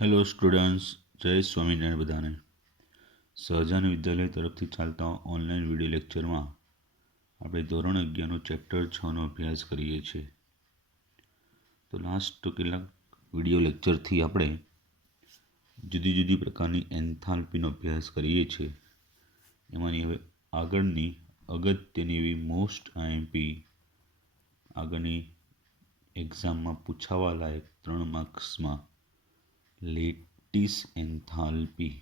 Hello students, જય સ્વામિનારાયણ બધાને. સહજાન વિદ્યાલય તરફથી ચાલતા ઓનલાઈન વિડીયો લેક્ચરમાં આપણે ધોરણ 11નું ચેપ્ટર 6નો અભ્યાસ કરીએ છીએ. તો લાસ્ટ કેટલાક વિડીયો લેક્ચરથી આપણે જુદી જુદી પ્રકારની એન્થાલ્પીનો અભ્યાસ કરીએ છીએ. એમાંની હવે આગળની અગત્યની એવી મોસ્ટ આઈએમપી આગળની એક્ઝામમાં પૂછાવા લાયક 3 માર્ક્સમાં લેટિસ એન્થાલ્પી.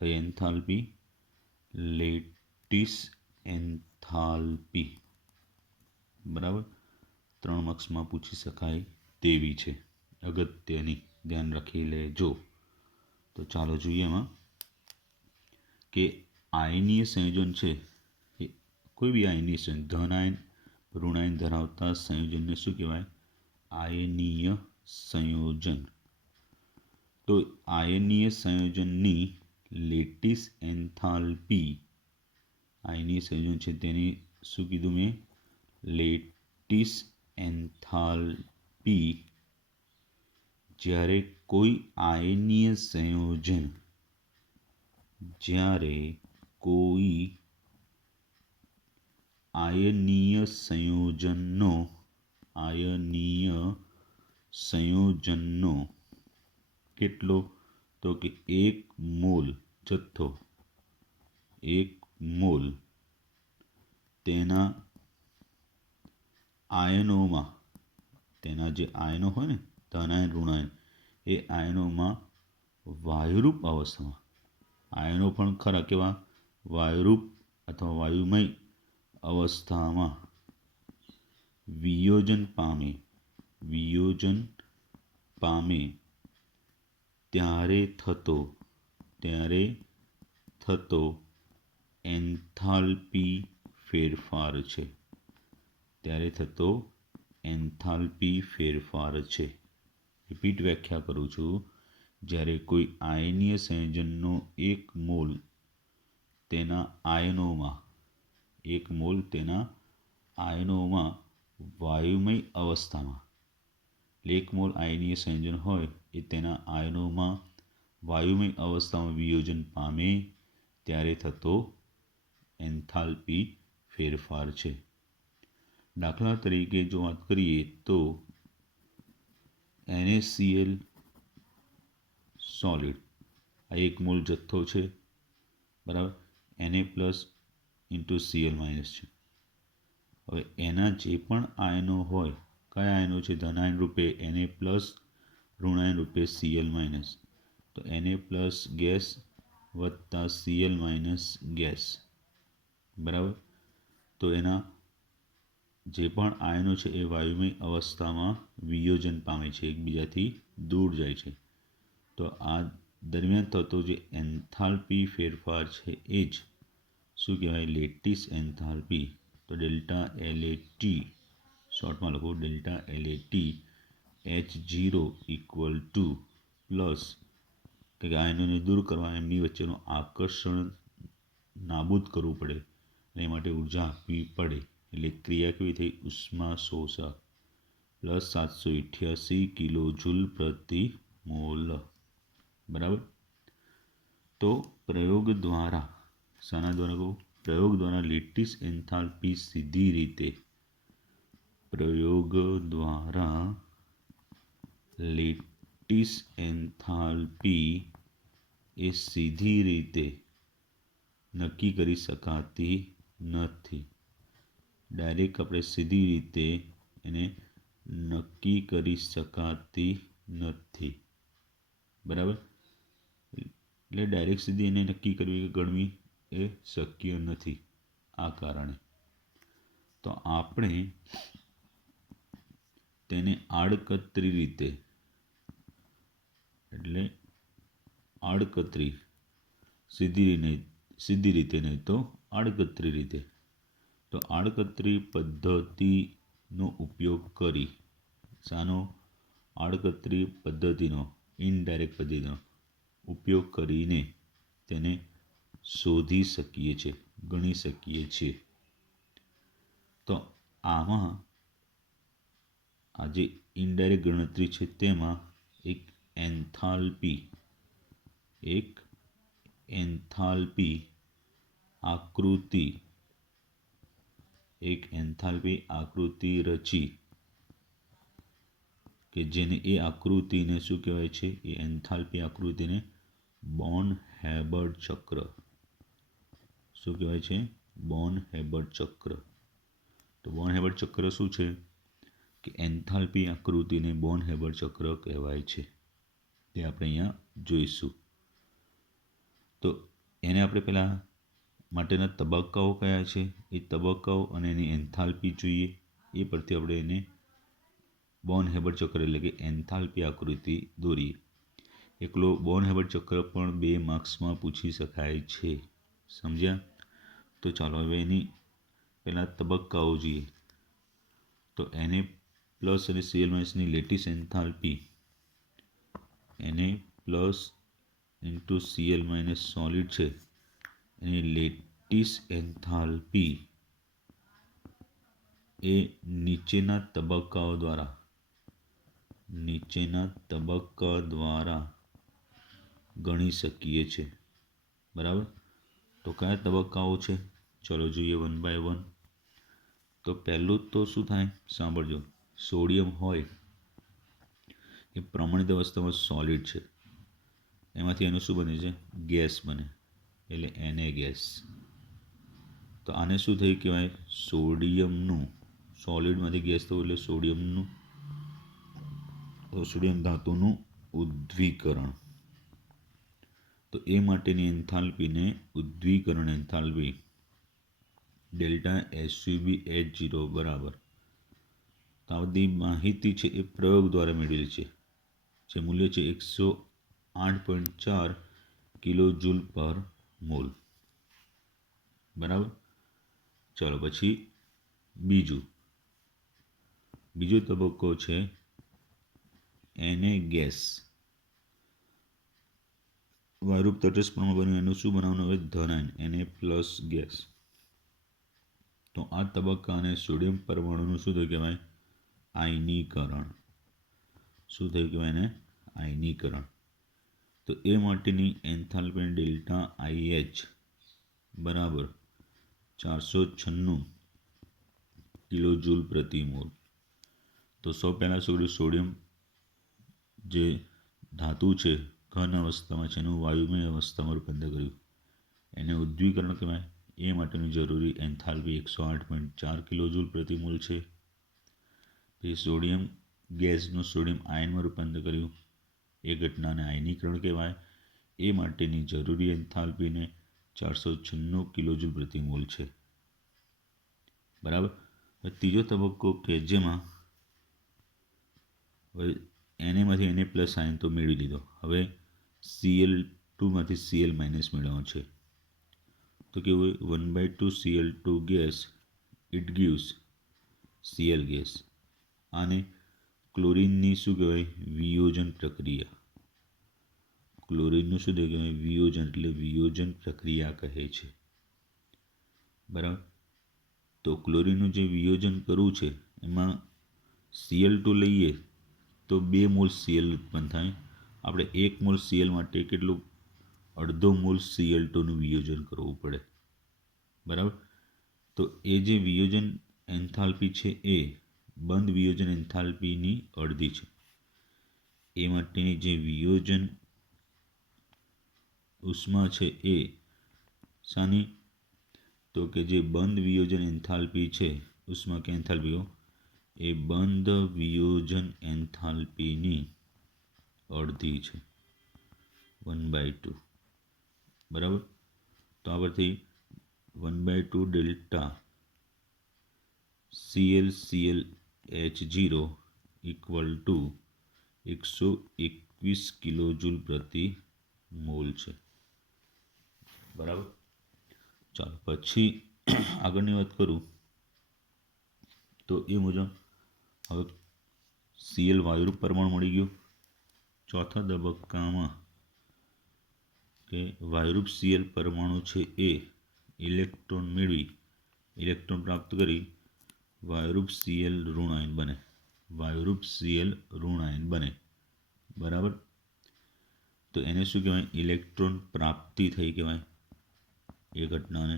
કઈ એન્થાલ્પી? Lattice enthalpy. બરાબર, 3 માર્ક્સમાં પૂછી શકાય તેવી છે, અગત્યની, ધ્યાન રાખી લેજો. તો ચાલો જોઈએ એમાં કે આયનીય સંયોજન છે એ કોઈ બી આયનીય સંયોજન, ધન આયન ઋણ આયન ધરાવતા સંયોજનને શું કહેવાય? આયનીય સંયોજન. તો આયનીય સંયોજનની લેટિસ એન્થાલ્પી, આયનીય સંયોજન છે તેની શું કીધું મેં? Lattice enthalpy. જ્યારે કોઈ આયનીય સંયોજન, જ્યારે કોઈ આયનીય સંયોજનનો કેટલો? તો કે 1 મોલ જથ્થો, 1 મોલ તેના આયનોમાં, તેના જે આયનો હોય ને, ધન આયન ઋણ આયન, એ આયનોમાં વાયુરૂપ અવસ્થામાં, આયનો પણ ખરા કેવા? વાયુરૂપ અથવા વાયુમય અવસ્થામાં વિયોજન પામે ત્યારે થતો એન્થાલ્પી ફેરફાર છે. ત્યારે થતો એન્થાલ્પી ફેરફાર છે. રિપીટ વ્યાખ્યા કરું છું. જ્યારે કોઈ આયનીય સંયોજનનો 1 મોલ તેના આયનોમાં, 1 મોલ તેના આયનોમાં વાયુમય અવસ્થામાં, 1 મોલ આયનીય સંયોજન હોય એ તેના આયનોમાં વાયુમય અવસ્થામાં વિયોજન પામે ત્યારે થતો એન્થાલ્પી ફેરફાર છે. દાખલા તરીકે જો વાત કરીએ તો NaCl સોલિડ, આ 1 મોલ જથ્થો છે, બરાબર. Na plus into Cl minus છે. હવે એના જે પણ આયનો હોય, કયા આયનો છે? ધન આયન રૂપે Na પ્લસ, ઋણ આયન રૂપે Cl માઇનસ. તો Na પ્લસ ગેસ વત્તા Cl માઇનસ ગેસ, બરાબર. તો એના જે પણ આયનો છે એ વાયુમય અવસ્થામાં વિયોજન પામે છે, એકબીજાથી દૂર જાય છે. તો આ દરમિયાન થતો જે એન્થાલ્પી ફેરફાર છે એ જ શું કહેવાય? Lattice enthalpy. તો ડેલ્ટા LAT, શોર્ટમાં લખો delta LAT H0 equal to plus, કે આયનોને દૂર કરવા, એમની વચ્ચેનું આકર્ષણ નાબૂદ કરવું પડે, અને એ માટે ઉર્જા આપવી પડે. એટલે ક્રિયા કેવી થઈ? ઉષ્મા શોષક પ્લસ 788 કિલો જૂલ પ્રતિ મોલ, બરાબર. તો પ્રયોગ દ્વારા, શાના દ્વારા કહું? પ્રયોગ દ્વારા લેટિસ એન્થાલ્પી સીધી રીતે, પ્રયોગ દ્વારા લેટિસ એન્થાલ્પી એ સીધી રીતે નક્કી કરી શકાતી નથી. ડાયરેક્ટ આપણે સીધી રીતે એને નક્કી કરી શકાતી નથી, બરાબર. એટલે ડાયરેક્ટ સીધી એને નક્કી કરવી કે ગણવી એ શક્ય નથી. આ કારણે તો આપણે તેને આડકતરી રીતે, એટલે આડકતરી, સીધી રીતે નહીં તો આડકતરી રીતે, તો આડકતરી પદ્ધતિનો ઉપયોગ કરી, શાનો? આડકતરી પદ્ધતિનો, ઇનડાયરેક્ટ પદ્ધતિનો ઉપયોગ કરીને તેને શોધી શકીએ છીએ, ગણી શકીએ છીએ. તો આમાં આ જે ઇનડાયરેક્ટ ગણતરી છે તેમાં એક एंथाल्पी आकृति रची કે જેને એ આકૃતિને શું કહેવાય છે? એ એન્થાલ્પી આકૃતિને બોર્ન હેબર્ટ ચક્ર શું કહેવાય છે? બોર્ન હેબર્ટ ચક્ર. તો બોર્ન હેબર્ટ ચક્ર શું છે? કે એન્થાલ્પી આકૃતિને બોર્ન હેબર્ટ ચક્ર કહેવાય છે. તે આપણે અહીંયા જોઈશું. તો એને આપણે પહેલાં માટેના તબક્કાઓ કયા છે એ તબક્કાઓ અને એની એન્થાલ્પી જોઈએ. એ પરથી આપણે એને બોર્ન હેબર્ટ ચક્ર એટલે કે એન્થાલ્પી આકૃતિ દોરીએ. એકલો બોર્ન હેબર્ટ ચક્ર પણ 2 માર્ક્સમાં પૂછી શકાય છે. સમજ્યા? તો ચાલો હવે એની પહેલાં તબક્કાઓ જોઈએ. તો Na પ્લસ અને Cl માઇનસની lattice enthalpy Na plus into Cl minus solid છે એની લેટિસ એન્થાલ્પી એ નીચેના તબક્કા દ્વારા ગણી શકીએ છીએ. બરાબર? તો કયા તબક્કાઓ છે? ચલો જોઈએ 1 by 1. તો પહેલું તો શું થાય? સાંભળજો. સોડિયમ હોય એ પ્રમાણિત અવસ્થામાં સોલિડ છે, એમાંથી એનું શું બને છે? ગેસ બને, એટલે Na ગેસ. તો આને શું થયું કહેવાય? સોડિયમનું, સોલિડમાંથી ગેસ થયું એટલે સોડિયમ ધાતુનું ઉદ્દીકરણ. તો એ માટેની એન્થાલ્પીને ઉદ્દીકરણ એન્થાલ્પી ડેલ્ટા SUBH0 બરાબર. તો આ બધી માહિતી છે એ પ્રયોગ દ્વારા મેળવેલી છે. જે મૂલ્ય છે 108.4 કિલોજૂલ પર મોલ. બરાબર? ચાલો પછી બીજો તબક્કો છે Na ગેસ. વાયુરૂપ તટસ્થ પ્રમાણ બન્યું એનું શું બનાવવાનું? હવે ધન આયન Na પ્લસ ગેસ. તો આ તબક્કાને સોડિયમ પરમાણુનું શું થયું કહેવાય? આયનીકરણ. શું થયું કહેવાય એને? આયનીકરણ. તો એ માટેની એન્થાલ્પી ડેલ્ટા IH બરાબર 496 કિલોજૂલ પ્રતિ મોલ. તો સૌ પહેલાં સોડિયમ જે ધાતુ છે ઘન અવસ્થામાં છે એનું વાયુમય અવસ્થામાં રૂપાંતર કર્યું, એને ઉદ્દીકરણ કહેવાય. એ માટેની જરૂરી એન્થાલ્પી 108.4 કિલોજૂલ પ્રતિ મોલ છે. પછી સોડિયમ ગેસનું સોડિયમ આયનમાં રૂપાંતર કર્યું, એ ઘટનાને આયનીકરણ કહેવાય. એ માટેની જરૂરી એન્થાલ્પીને 496 કિલોજૂલ પ્રતિ મોલ છે. બરાબર? ત્રીજો તબક્કો કે જેમાં હવે Naમાંથી Na પ્લસ આયન તો મેળવી લીધો, હવે Cl2માંથી Cl માઇનસ મેળવવાનો છે. તો કેવું હોય? 1/2 Cl2 gas it gives Cl gas. આને ક્લોરીનની શું કહેવાય? વિયોજન પ્રક્રિયા. ક્લોરીનનું શું કહેવાય? વિયોજન, એટલે વિયોજન પ્રક્રિયા કહે છે. બરાબર? તો ક્લોરીનનું જે વિયોજન કરવું છે એમાં Cl2 લઈએ તો 2 મોલ Cl ઉત્પન્ન થાય. આપણે 1 મોલ Cl માટે કેટલું? અડધો મોલ Cl2નું વિયોજન કરવું પડે. બરાબર? તો એ જે વિયોજન એન્થાલ્પી છે એ બંધ વિયોજન એન્થાલ્પીની અડધી છે. એ માટેની જે વિયોજન ઉષ્મા છે એ શાની? તો કે જે બંધ વિયોજન એન્થાલ્પી છે ઉષ્મા કે એન્થાલ્પીઓ એ બંધ વિયોજન એન્થાલ્પીની અડધી છે, 1/2. બરાબર? તો આ પરથી 1/2 ડેલ્ટા ClClH0 ઇક્વલ ટુ 121 કિલોજૂલ પ્રતિ મોલ છે. બરાબર? ચાલો પછી આગળની વાત કરું તો એ મુજબ હવે Cl વાયુરૂપ પરમાણુ મળી ગયું. ચોથા તબક્કામાં કે વાયુરૂપ Cl પરમાણુ છે એ ઇલેક્ટ્રોન મેળવી, ઇલેક્ટ્રોન પ્રાપ્ત કરી વાયુરૂપ Cl ઋણ આયન બને. બરાબર? તો એને શું કહેવાય? ઇલેક્ટ્રોન પ્રાપ્તિ થઈ કહેવાય એ ઘટનાને.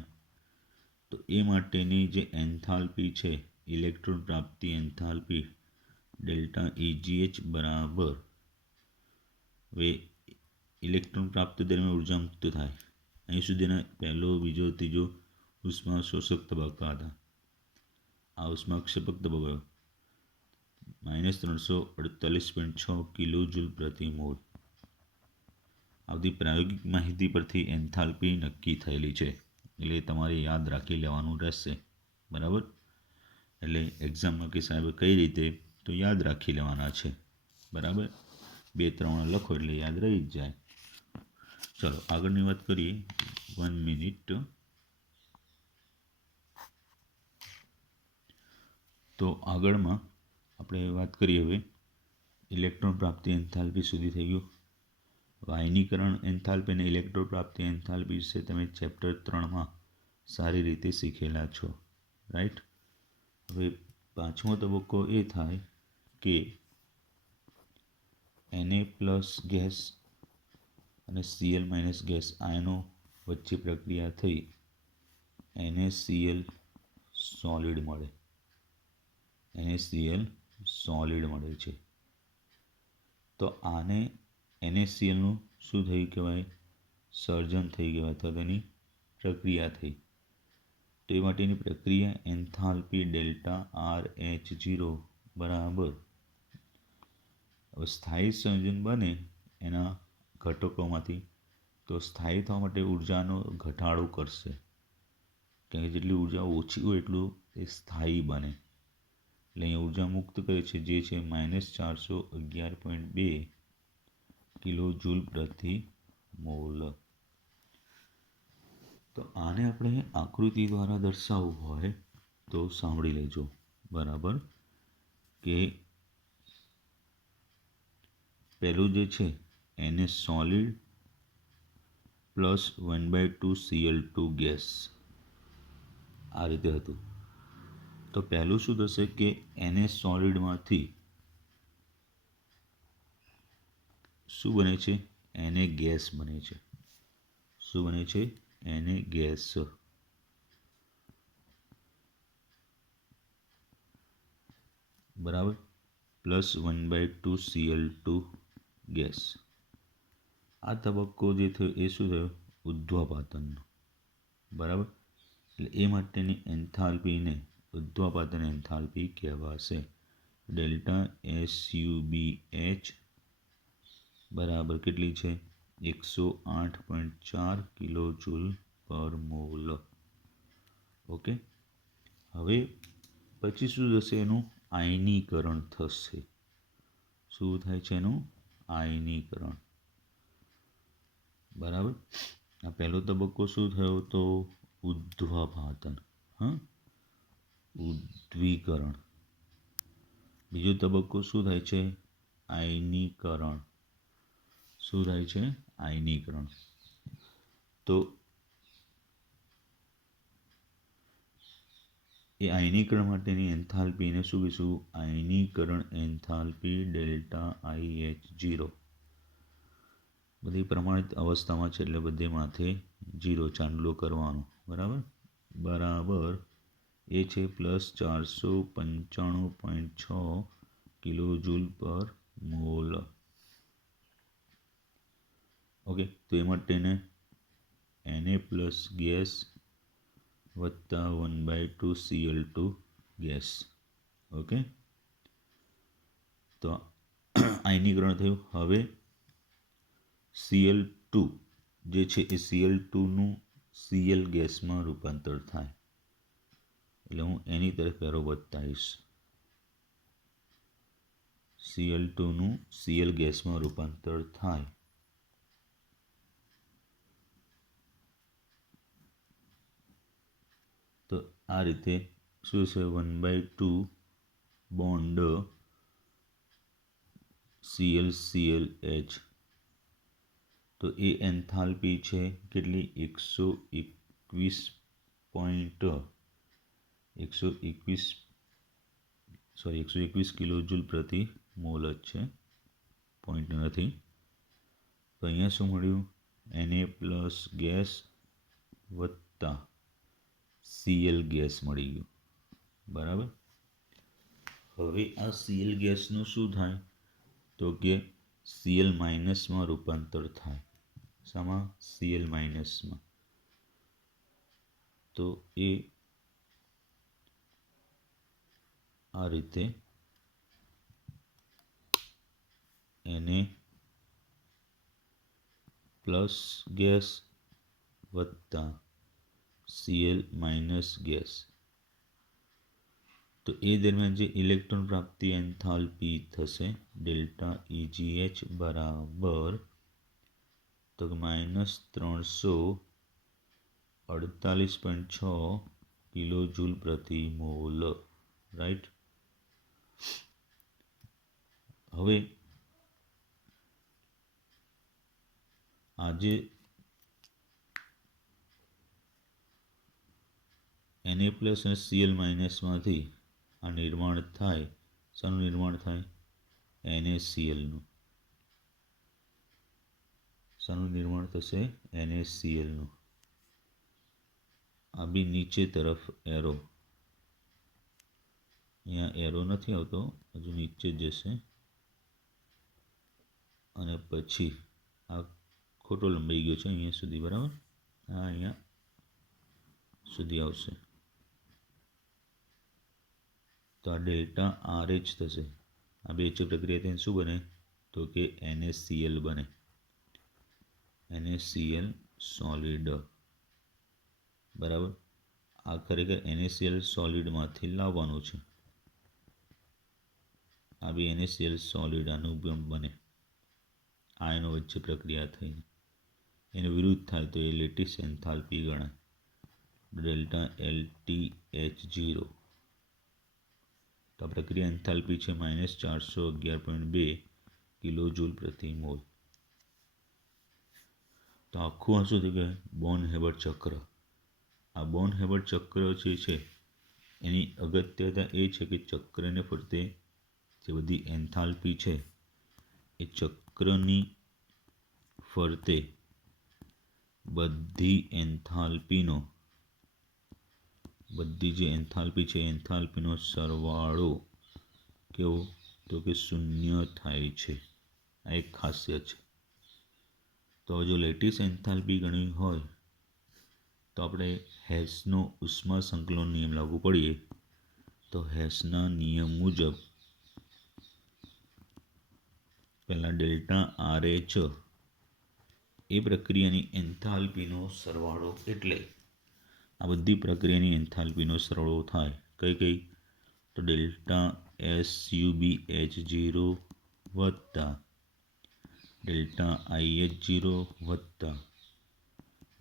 તો એ માટેની જે એન્થાલ્પી છે, ઇલેક્ટ્રોન પ્રાપ્તિ એન્થાલ્પી ડેલ્ટા EGH બરાબર, હવે ઇલેક્ટ્રોન પ્રાપ્ત દરમિયાન ઉર્જા મુક્ત થાય. અહીં સુધીના પહેલો, બીજો, ત્રીજો ઉષ્મા શોષક તબક્કા હતા. આ ઉષ્માક્ષેપક તબક્કો -348.6 કિલો જૂલ પ્રતિ મોલ. આવતી પ્રાયોગિક માહિતી પરથી એન્થાલ્પી નક્કી થયેલી છે, એટલે તમારે યાદ રાખી લેવાનું રહેશે. બરાબર? એટલે એક્ઝામમાં કે સાહેબ કઈ રીતે, તો યાદ રાખી લેવાના છે. બરાબર? 2-3 લખો એટલે યાદ રહી જ જાય. ચલો આગળની વાત કરીએ. 1 મિનિટ. તો આગળમાં આપણે વાત કરીએ હવે ઇલેક્ટ્રોન પ્રાપ્તિ એન્થાલ્પી સુધી થઈ ગયું. આયનીકરણ એન્થાલ્પી અને ઇલેક્ટ્રોન પ્રાપ્તિ એન્થાલ્પી વિશે તમે ચેપ્ટર 3માં સારી રીતે શીખેલા છો. રાઈટ? હવે પાંચમો તબક્કો એ થાય કે Na+ ગેસ અને Cl- ગેસ આયનો વચ્ચે પ્રક્રિયા થઈ NaCl સોલિડ મળે. NaCl સોલિડ મળે છે. તો આને NaClનું શું થયું કહેવાય? સર્જન થઈ કહેવાય, અથવા તેની પ્રક્રિયા થઈ. તો એ માટેની પ્રક્રિયા એન્થાલ્પી ડેલ્ટા RH0 બરાબર, હવે સ્થાયી સંયોજન બને એના ઘટકોમાંથી, તો સ્થાયી થવા માટે ઉર્જાનો ઘટાડો કરશે. કારણ કે જેટલી ઉર્જા ઓછી હોય એટલું એ સ્થાયી બને. એટલે અહીંયા ઉર્જા મુક્ત કરે છે, જે છે -411.2 કિલો જૂલ પ્રતિ મોલ. તો આને આપણે આકૃતિ દ્વારા દર્શાવવું હોય તો સાંભળી લેજો. બરાબર? કે પહેલું જે છે એને સોલિડ પ્લસ 1/2 Cl2 ગેસ, આ રીતે હતું. તો પહેલું શું થશે કે એને સોલિડમાંથી શું બને છે? એને ગેસ બને છે. શું બને છે? એને ગેસ. બરાબર? Plus 1/2 Cl2 gas. આ તબક્કો જે થયો એ શું થયો? ઉર્ધ્વપાતનનો. બરાબર? એટલે એ માટેની એન્થાલ્પીને ઉર્ધ્વપાતન એન્થાલ્પી કહેવાશે. ડેલ્ટા SUBH બરાબર કેટલી છે? 108.4 કિલો જૂલ પર મોલ. ઓકે. હવે પછી શું થશે? એનું આયનીકરણ થશે. શું થાય છે? એનું આયનીકરણ. બરાબર? આ પહેલો તબક્કો શું થયો? તો ઉર્ધ્વપાતન, ઉદ્દીકરણ. બીજો તબક્કો શું થાય છે? આયનીકરણ. શું થાય છે? આયનીકરણ. તો એ આયનીકરણ માટેની એન્થાલ્પીને શું કહીશું? આયનીકરણ એન્થાલ્પી ડેલ્ટા IH0. બધી પ્રમાણિત અવસ્થામાં છે એટલે બધે માથે 0 ચાંદલો કરવાનો. બરાબર? બરાબર એ છે +495.6 કિલો જૂલ પર મોલ. ઓકે. તો એ માટેને Na+ ગેસ વત્તા 1/2 Cl2 ગેસ. ઓકે. તો આયનીકરણ થયું. હવે Cl2 જે છે એ Cl2નું Cl ગેસમાં રૂપાંતર થાય. એટલે હું એની તરફ એરો બતાવીશ. Cl2નું Cl ગેસમાં રૂપાંતર થાય. તો આ રીતે શું છે? 1/2 બોન્ડ ClClH. તો એ એન્થાલ્પી છે કેટલી? 121 કિલો જૂલ પ્રતિ મોલ જ છે, પોઈન્ટ નથી. તો અહીંયા શું મળ્યું? Na પ્લસ ગેસ વત્તા Cl ગેસ મળી ગયું. બરાબર. હવે આ Cl ગેસનું શું થાય? તો કે Cl માઇનસમાં રૂપાંતર થાય. શામાં? Cl માઇનસમાં. તો એ આ રીતે Na પ્લસ ગેસ વત્તા Cl માઇનસ ગેસ. તો એ દરમિયાન જે ઇલેક્ટ્રોન પ્રાપ્તિ એન્થાલ્પી થશે ડેલ્ટા EgH બરાબર તો -348.6 કિલો જૂલ પ્રતિ મોલ. રાઈટ. હવે આજે Na પ્લસ અને Cl માઇનસમાંથી આ નિર્માણ થાય. શાનું નિર્માણ થાય? NaClનું. શાનું નિર્માણ થશે? NaClનું. આ બી નીચે તરફ એરો, અહીંયા એરો નથી આવતો, હજુ નીચે જ જશે અને પછી આ ખોટો લંબાઈ ગયો છે અહીંયા સુધી. બરાબર. આ અહીંયા સુધી આવશે તો આ ડેલ્ટા RH થશે. આ બે પ્રક્રિયા થઈને શું બને? તો કે NaCl બને. NaCl solid. બરાબર. આ ખરેખર NaCl સોલિડમાંથી લાવવાનું છે. આ બી NaCl સોલિડ અનુબંધ બને. આયનો વચ્ચે પ્રક્રિયા થઈને એનો વિરુદ્ધ થાય તો એ લેટિસ એન્થાલ્પી ગણાય. Delta LTH0. તો આ પ્રક્રિયા એન્થાલ્પી છે -411.2 કિલો જૂલ પ્રતિ મોલ. તો આખું આ શું થઈ ગયું? બોર્ન હેબર ચક્ર. આ બોર્ન હેબર ચક્ર જે છે એની અગત્યતા એ છે કે ચક્રને ફરતે જે બધી એન્થાલ્પી છે એ ચક્રની ફરતે બધી જે એન્થાલ્પી છે એન્થાલ્પીનો સરવાળો કેવો? તો કે શૂન્ય થાય છે. આ એક ખાસિયત છે. તો જો લેટિસ એન્થાલ્પી ગણવી હોય તો આપણે હેસનો ઉષ્મા સંકલન નિયમ લાગુ પડીએ તો હેસના નિયમ મુજબ પહેલાં ડેલ્ટા RH એ પ્રક્રિયાની એન્થાલ્પીનો સરવાળો, એટલે આ બધી પ્રક્રિયાની એન્થાલ્પીનો સરવાળો થાય. કઈ? તો ડેલ્ટા SUBH0 વત્તા ડેલ્ટા IH0 વત્તા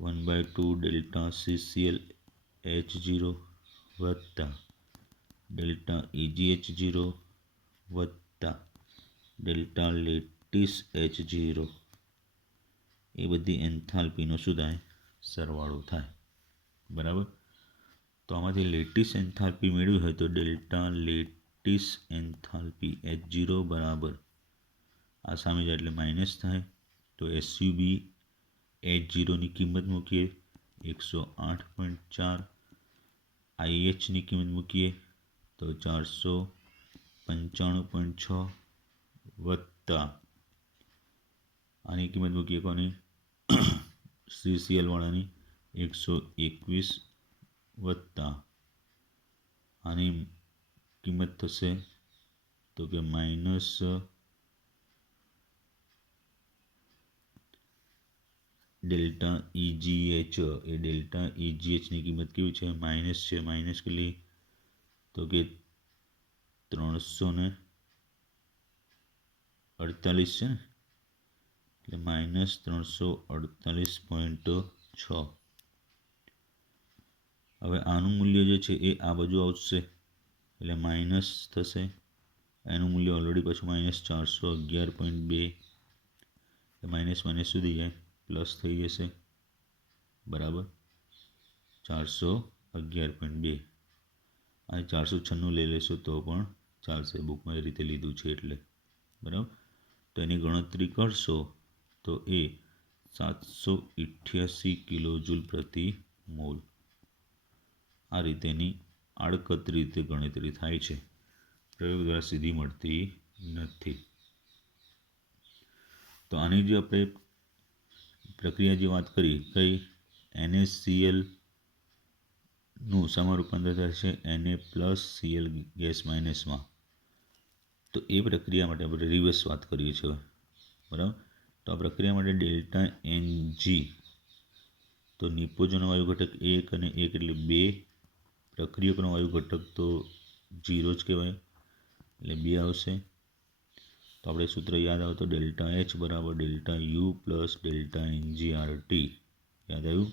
1/2 ડેલ્ટા CClH0 વત્તા ડેલ્ટા EgH0 વત્તા ડેલ્ટા લેટિસ H0. એ બધી એન્થાલ્પીનો શું થાય? સરવાળો થાય. બરાબર. તો આમાંથી લેટિસ એન્થાલ્પી મેળવી હોય તો ડેલ્ટા લેટિસ એન્થાલ્પી H0 બરાબર આ સામે જાય એટલે માઇનસ થાય. તો SUBH0ની કિંમત મૂકીએ 108.4. IHની કિંમત મૂકીએ તો 495.6 વત્તા આની કિંમત મૂકીએ કોની? CCl વાળાની 121 વત્તા આની કિંમત થશે તો કે માઇનસ ડેલ્ટા EGH. એ ડેલ્ટા EGHની કિંમત કેવી છે? માઇનસ છે. માઇનસ કેટલી? તો કે 348 છે ને, એટલે -348.6. હવે આનું મૂલ્ય જે છે એ આ બાજુ આવશે એટલે માઇનસ થશે. એનું મૂલ્ય ઓલરેડી પાછું -411.2 માઇનસ સુધી જાય પ્લસ થઈ જશે. બરાબર. 411.2 અને 496 લઈ લેશો તો પણ ચાલશે. બુકમાં એ રીતે લીધું છે એટલે. બરાબર. તો એની ગણતરી કરશો તો તો એ 788 કિલોજૂલ પ્રતિ મોલ. આ રીતેની આડકતરી રીતે ગણતરી થાય છે, પ્રયોગ દ્વારા સીધી મળતી નથી. તો આની જે આપણે પ્રક્રિયા જે વાત કરી કઈ NaCl નું શામાં રૂપાંતર થાય છે Na+Cl ગેસ માઇનસમાં. તો એ પ્રક્રિયા માટે આપણે રિવર્સ વાત કરીએ છીએ, બરાબર. તો આ પ્રક્રિયા માટે ડેલ્ટા Ng, તો નિપોજનો વાયુ ઘટક 1 અને 1 એટલે 2, પ્રક્રિયકનો વાયુ ઘટક તો 0 જ કહેવાય એટલે 2 આવશે. તો આપણે સૂત્ર યાદ આવે તો ડેલ્ટા H બરાબર delta U plus delta Ng(RT) યાદ આવ્યું.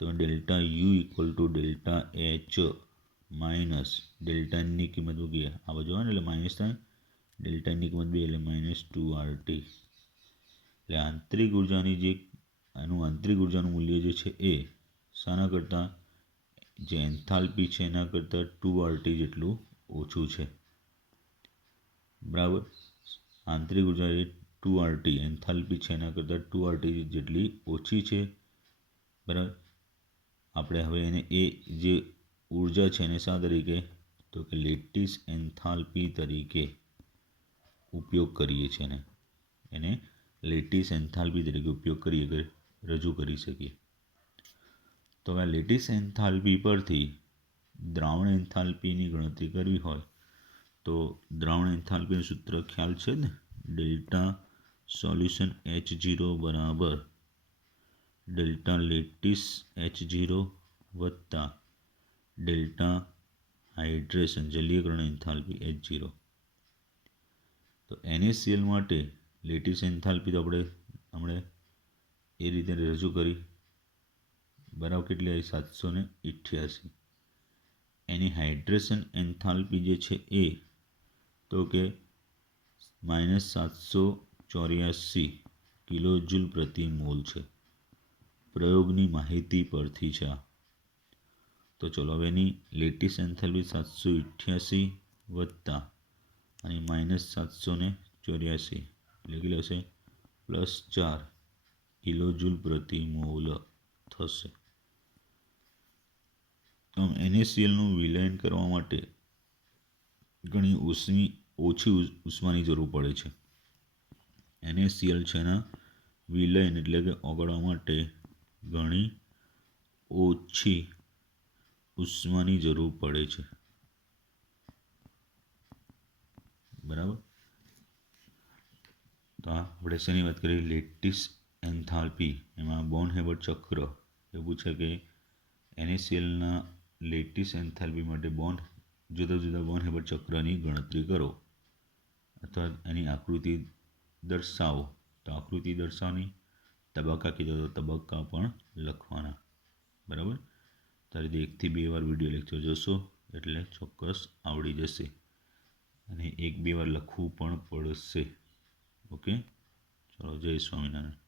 તો delta U equal to delta H minus delta Nની કિંમત મૂકીએ આ બાજુ આવે ને એટલે માઇનસ થાય, ડેલ્ટા Nની કિંમત 2 એટલે -2RT. એટલે આંતરિક ઉર્જાની જે આંતરિક ઉર્જાનું મૂલ્ય જે છે એ શાના કરતાં જે એન્થાલ્પી છે એના કરતાં 2RT જેટલું ઓછું છે, બરાબર. આંતરિક ઉર્જા એ 2RT એન્થાલ્પી છે એના કરતાં 2RT જેટલી ઓછી છે, બરાબર. આપણે હવે એને એ જે ઉર્જા છે એને શા તરીકે તો કે લેટિસ એન્થાલ્પી તરીકે ઉપયોગ કરીએ છીએ, એને લેટિસ એન્થાલ્પી તરીકે ઉપયોગ કરીએ રજૂ કરી શકીએ. તો હવે લેટિસ એન્થાલ્પી પરથી દ્રાવણ એન્થાલ્પીની ગણતરી કરવી હોય તો દ્રાવણ એન્થાલ્પીનું સૂત્ર ખ્યાલ છે ને, ડેલ્ટા સોલ્યુશન H0 બરાબર ડેલ્ટા લેટિસ H0 વત્તા ડેલ્ટા હાઇડ્રેશન જલીયકરણ એન્થાલ્પી H0. તો NaCl માટે લેટિસ એન્થાલ્પી તો આપણે એ રીતે રજૂ કરી, બરાબર. કેટલી આવી 788. એની હાઇડ્રેશન એન્થાલ્પી જે છે એ તો કે -784 કિલોજૂલ પ્રતિ મોલ છે, પ્રયોગની માહિતી પરથી છે આ. તો ચલો હવે એની લેટિસ એન્થાલ્પી 788 વત્તા અને -784 એટલે કેટલી હશે +4 કિલોજૂલ પ્રતિ મોલ થશે. તો NaClનું વિલયન કરવા માટે ઘણી ઓછી ઉષ્માની જરૂર પડે છે. NaCl છે એના વિલયન એટલે કે ઓગળવા માટે ઘણી ઓછી ઉષ્માની જરૂર પડે છે, બરાબર. તો આપણે શેની વાત કરીએ લેટિસ એન્થાલ્પી, એમાં બોર્ન-હેબર્ટ ચક્ર એવું છે કે NaClના લેટિસ એન્થાલ્પી માટે જુદા જુદા બોર્ન-હેબર્ટ ચક્રની ગણતરી કરો અથવા એની આકૃતિ દર્શાવો. તો આકૃતિ દર્શાવવાની, તબક્કા કીધો તો તબક્કા પણ લખવાના, બરાબર. તો આ રીતે 1 થી 2 વાર વિડીયો લેક્ચર જોશો એટલે ચોક્કસ આવડી જશે અને 1-2 વાર લખવું પણ પડશે. ઓકે, ચલો જય સ્વામિનારાયણ.